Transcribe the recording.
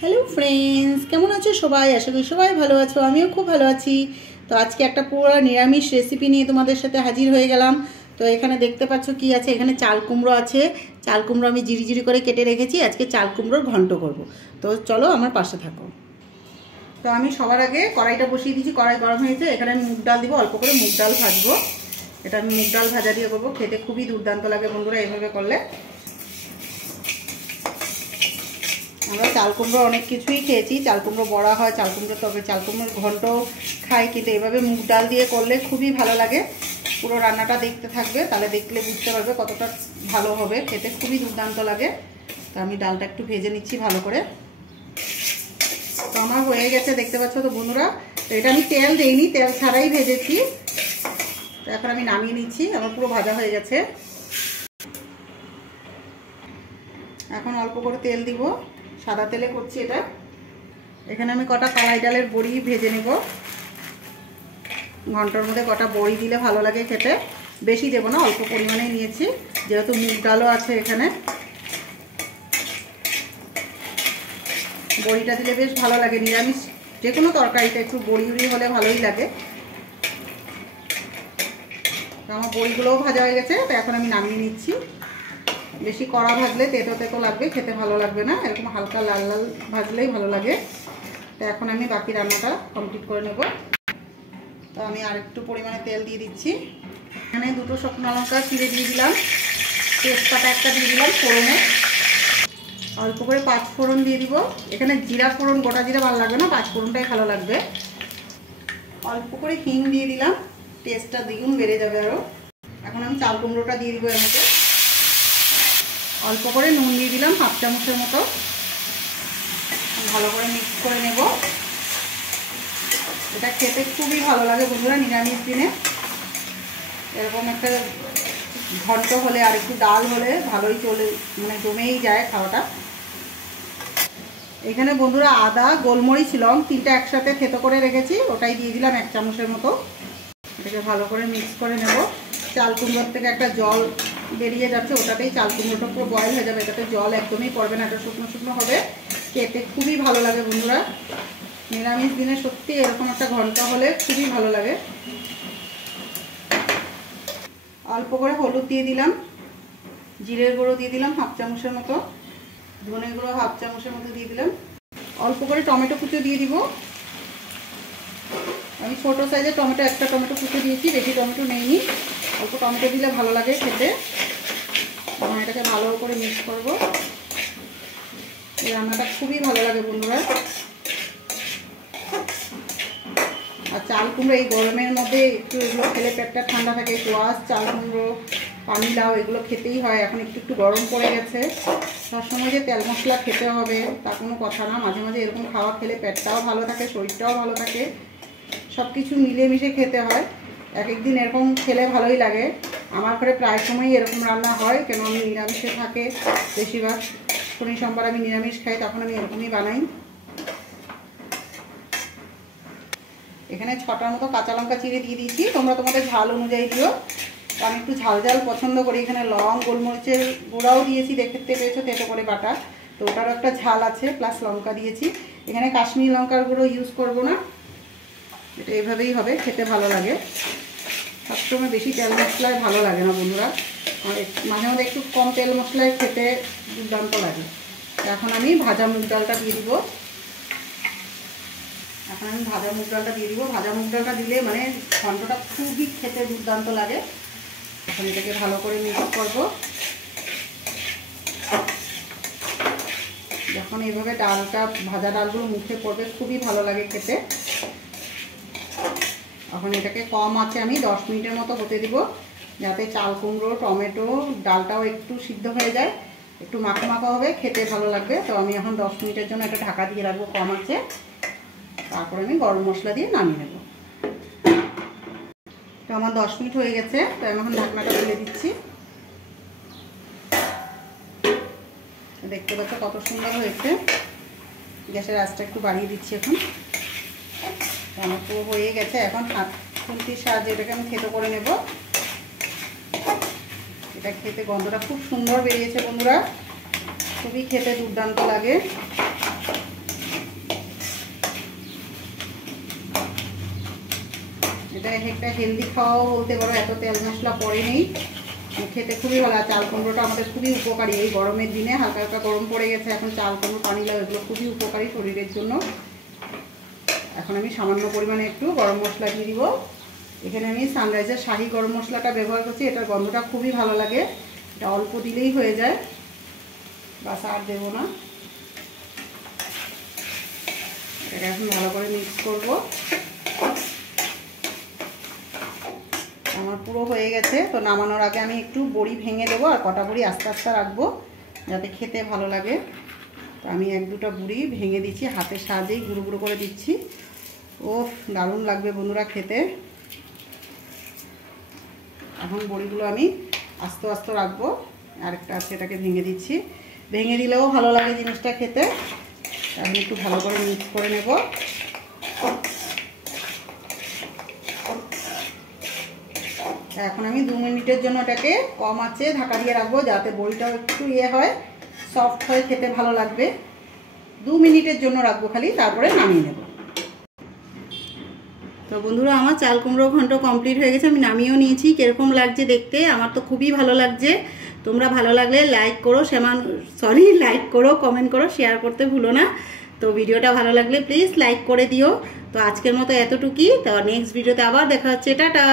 Hello friends केमन आछो सबाई आशा करी सबाई भालो आछो आमिओ खूब भालो आछि। तो आज के एक पुरो निरामिष रेसिपि निये तोमादेर साथे हाजिर हये गेलाम। तो एखाने देखते पाच्छो कि आछे, एखाने चाल कुमड़ो आछे। चाल कुमड़ो आमि जिरि जिरि करे केटे रेखेछि। आजके चाल कुमड़ोर घन्ट करब। तो चलो आमार पाशे थाको। तो आमि सबार आगे कड़ाईटा बसिए दिएछि, कड़ाई गरम हयेछे। एखाने आमि मुग डाल दिब, अल्प करे मुग डाल भाजबो। एटा आमि मुग डाल भाजा दिये करब, खेते खूबই दुर्दान्त लागे बন্ধুরা এইভাবে করলে। আমরা চাল কুমড়ো অনেক কিছুই খেয়েছি, চাল কুমড়ো বড়া হয়, চাল কুমড়ো তবে চাল কুমড়োর ঘন্ট খাই, কিন্তু এভাবে মুগ ডাল দিয়ে করলে খুবই ভালো লাগে। পুরো রান্নাটা দেখতে থাকবে, তাহলে দেখলে বুঝতে পারবে কতটা ভালো হবে, খেতে খুবই দুর্দান্ত লাগে। তো আমি ডালটা একটু ভেজে নিচ্ছি ভালো করে। তো আমার হয়ে গেছে দেখতে পাচ্ছ তো বন্ধুরা। তো এটা আমি তেল দেইনি, তেল ছাড়াই ভেজেছি। তো এখন আমি নামিয়ে নিচ্ছি, আমার পুরো ভাজা হয়ে গেছে। এখন অল্প করে তেল দিব, সাদা তেলে করছি এটা। এখানে আমি কটা কলাই ডালের বড়ি ভেজে নেব। ঘন্টার মধ্যে কটা বড়ি দিলে ভালো লাগে খেতে, বেশি দেব না, অল্প পরিমাণে নিয়েছি, যেহেতু মুগ ডালও আছে এখানে। বড়িটা দিলে বেশ ভালো লাগে, নিরামিষ যে কোনো তরকারিতে একটু বড়ি উড়ি হলে ভালোই লাগে। তো আমার বড়িগুলোও ভাজা হয়ে গেছে, তো এখন আমি নামিয়ে নিচ্ছি। বেশি কড়া ভাজলে তেতো তেতো লাগবে, খেতে ভালো লাগবে না, এরকম হালকা লাল লাল ভাজলেই ভালো লাগে। তো এখন আমি বাকি রান্নাটা কমপ্লিট করে নেব। তো আমি আর একটু পরিমাণে তেল দিয়ে দিচ্ছি। এখানে দুটো শুকনো লঙ্কা চিড়ে দিয়ে দিলাম, তেজপাতা একটা দিয়ে দিলাম ফোড়নে, অল্প করে 5 ফোড়ন দিয়ে দিব। এখানে জিরা ফোড়ন, গোটা জিরা ভালো লাগবে না, 5 ফোড়নটাই ভালো লাগবে। অল্প করে হিং দিয়ে দিলাম, টেস্টটা দ্বিগুণ বেড়ে যাবে আরও। এখন আমি চাল কুমড়োটা দিয়ে দিব এর মধ্যে। অল্প করে নুন দিয়ে দিলাম, 1/2 চামচের মতো। ভালো করে মিক্স করে নেব। এটা খেতে খুবই ভালো লাগে বন্ধুরা নিরামিষ দিনে। এরকম একটা ঘন্ট হলে আর একটু ডাল হলে ভালোই চলে, মানে জমেই যায় খাওয়াটা। এখানে বন্ধুরা আদা, গোলমরিচ, লং 3টা একসাথে থেতো করে রেখেছি, ওটাই দিয়ে দিলাম 1 চামচের মতো। এটাকে ভালো করে মিক্স করে নেব। চাল কুমড়োর থেকে একটা জল বেরিয়ে যাচ্ছে, ওটাতেই চাল কুমড়োটা পুরো বয়েল হয়ে যাবে, এটাতে জল একদমই পড়বে না, এটা শুকনো শুকনো হবে, খেতে খুবই ভালো লাগে বন্ধুরা। নিরামিষ দিনে সত্যি এরকম একটা ঘন্ট হলে খুবই ভালো লাগে। অল্প করে হলুদ দিয়ে দিলাম, জিরের গুঁড়ো দিয়ে দিলাম 1/2 চামচের মতো, ধনে গুঁড়ো 1/2 চামচের মতো দিয়ে দিলাম। অল্প করে টমেটো কুচো দিয়ে দিব। আমি ছোট সাইজের টমেটো, একটা টমেটো কুচো দিয়েছি, বেশি টমেটো নেইনি, অল্প টমেটো দিলে ভালো লাগে খেতে। এবং এটাকে ভালো করে মিক্স করব। এই রান্নাটা খুবই ভালো লাগে বন্ধুরা। আর চাল কুমড়ো এই গরমের মধ্যে একটু এগুলো খেলে পেটটা ঠান্ডা থাকে। কোয়াশ, চাল কুমড়ো, পানিলাউ এগুলো খেতেই হয়। এখন একটু একটু গরম পড়ে গেছে, সবসময় যে তেল মশলা খেতে হবে তা কোনো কথা না। মাঝে মাঝে এরকম খাওয়া খেলে পেটটাও ভালো থাকে, শরীরটাও ভালো থাকে, সব কিছু মিলেমিশে খেতে হয়। এক একদিন এরকম খেলে ভালোই লাগে। আমার ঘরে প্রায় সময়ই এরকম রান্না হয়, কেন আমি নিরামিষে থাকে বেশিরভাগ। শনি সোমবার আমি নিরামিষ খাই, তখন আমি এরকমই বানাই। এখানে 6টার মতো কাঁচা লঙ্কা চিড়ে দিয়ে দিয়েছি, তোমরা তোমাদের ঝাল অনুযায়ী দিও। তো আমি একটু ঝাল ঝাল পছন্দ করি। এখানে লং, গোলমরিচের গুঁড়াও দিয়েছি, দেখতে পেয়েছো তেতো করে বাটা, তো ওটারও একটা ঝাল আছে, প্লাস লঙ্কা দিয়েছি। এখানে কাশ্মীরি লঙ্কার গুঁড়ো ইউজ করব না, এটা এভাবেই হবে, খেতে ভালো লাগে। সবসময় বেশি তেল মশলায় ভালো লাগে না বন্ধুরা, মাঝে মাঝে একটু কম তেল মশলায় খেতে দুর্দান্ত লাগে। এখন আমি ভাজা মুগ ডালটা দিয়ে দিব। এখন আমি ভাজা মুগ ডালটা দিয়ে দিব। ভাজা মুগ ডালটা দিলে মানে ঘন্টটা খুবই খেতে দুর্দান্ত লাগে। এখন এটাকে ভালো করে মিক্স করব। যখন এইভাবে ডালটা, ভাজা ডালগুলো মুখে পড়বে খুবই ভালো লাগে খেতে। এখন এটাকে কম আছে আমি 10 মিনিটের মতো হতে দিব, যাতে চাল কুমড়ো, টমেটো, ডালটাও একটু সিদ্ধ হয়ে যায়, একটু মাখা মাখা হবে, খেতে ভালো লাগবে। তো আমি এখন 10 মিনিটের জন্য এটা ঢাকা দিয়ে রাখবো কম আছে, তারপর আমি গরম মশলা দিয়ে নামিয়ে নেব। তো আমার 10 মিনিট হয়ে গেছে, তো আমি এখন ঢাকনাটা তুলে দিচ্ছি। দেখতে পাচ্ছ কত সুন্দর হয়েছে। গ্যাসের আঁচটা একটু বাড়িয়ে দিচ্ছি এখন। আমার পুরো হয়ে গেছে। এখন খুন্তির সাহায্যে এটাকে আমি থেতো করে নেব। এটা খেতে গন্ধটা খুব সুন্দর বেরিয়েছে বন্ধুরা, খুবই খেতে দুর্দান্ত লাগে। এটা একটা হেলদি খাওয়াও বলতে পারো, এত তেল মশলা পড়ে নেই, খেতে খুবই ভালো। আর চাল কুমড়োটা আমাদের খুবই উপকারী, এই গরমের দিনে হালকা হালকা গরম পড়ে গেছে, এখন চাল কুমড়ো পানি লাউ এগুলো খুবই উপকারী শরীরের জন্য। এখন আমি সামান্য পরিমাণে একটু গরম মশলা দিয়ে দিব। এখানে আমি সানরাইজের শাহি গরম মশলাটা ব্যবহার করছি, এটার গন্ধটা খুবই ভালো লাগে, এটা অল্প দিলেই হয়ে যায়, বাস আর দেবো না। এটা এখন ভালো করে মিক্স করব। আমার পুরো হয়ে গেছে, তো নামানোর আগে আমি একটু বড়ি ভেঙে দেবো, আর কটা বড়ি আস্তে আস্তে রাখবো যাতে খেতে ভালো লাগে। তো আমি 1-2টা বড়ি ভেঙে দিচ্ছি, হাতের সাহায্যেই গুঁড়ো গুঁড়ো করে দিচ্ছি। ও দারুণ লাগবে বন্ধুরা খেতে। এখন বড়িগুলো আমি আস্তে আস্তে রাখবো, আরেকটা আছে এটাকে ভেঙে দিচ্ছি, ভেঙে দিলেও ভালো লাগে জিনিসটা খেতে। আমি একটু ভালো করে মিক্স করে নেব। এখন আমি 2 মিনিটের জন্য এটাকে কম আঁচে ঢাকা দিয়ে রাখবো, যাতে বড়িটাও একটু হয়, সফট হয়, খেতে ভালো লাগবে। 2 মিনিটের জন্য রাখবো খালি, তারপরে নামিয়ে নেব। তো বন্ধুরা আমার চাল কুমড়ো ঘন্ট কমপ্লিট হয়ে গেছে, আমি নামিয়েও নিয়েছি। কিরকম লাগছে দেখতে? আমার তো খুবই ভালো লাগছে। তোমরা ভালো লাগলে লাইক করো, লাইক করো, কমেন্ট করো, শেয়ার করতে ভুলো না। তো ভিডিওটা ভালো লাগলে প্লিজ লাইক করে দিও। তো আজকের মতো এতটুকুই, তো নেক্সট ভিডিওতে আবার দেখা হচ্ছে, টাটা।